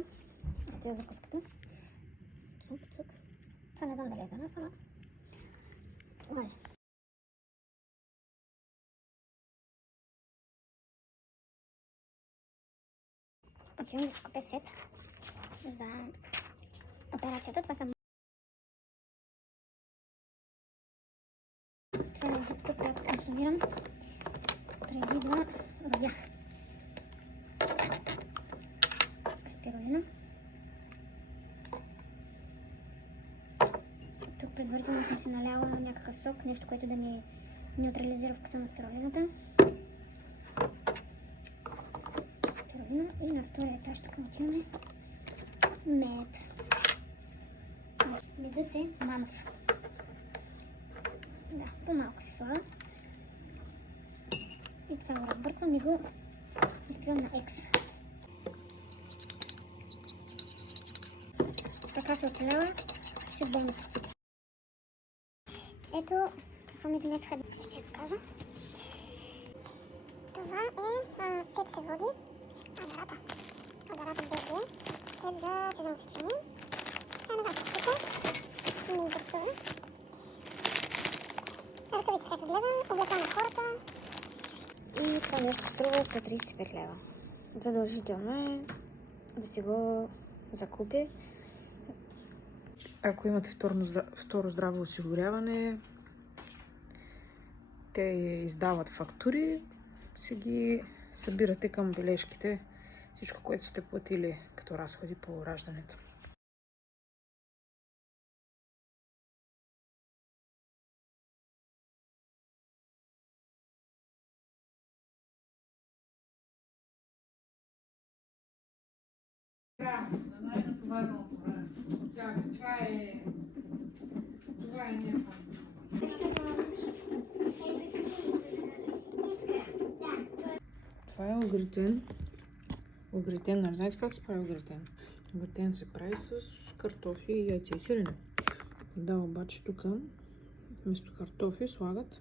закуска. Ето е закуската. Цук, цук. Това не знам дали е за нас, ама може. Отивам да си купя сет за операцията. Това са... Това е зубка, която консумирам преди да родя. Спирулина. Тук предварително съм си наляла някакъв сок, нещо, което да ми неутрализира вкуса на спирулината. Спирулина. И на втория етаж тук отиваме мед. Медът е манов. Да, по-малко си слага. И това го разбърквам и го изпивам на екс. Така се оцелява си в болница. Ето какво ми донесоха. Ще я покажа. Това е сет се води. Адарата. Адарата БГ. Сет за сезоносечение. Това не знам какво е. Не интересува. Ръкавици, както гледам, облека на хората. И това нещо струва 135 лева. Задължително е да си го закупи. Ако имате второ здраво осигуряване, те издават фактури, си ги събирате към бележките, всичко, което сте платили като разходи по раждането. Да, за най-натовареното време. Това е някакво. Това е огретен. Огретен, не знаете как се прави огретен? Огретен се прави с картофи и яйца и сирене. Да, обаче тук вместо картофи слагат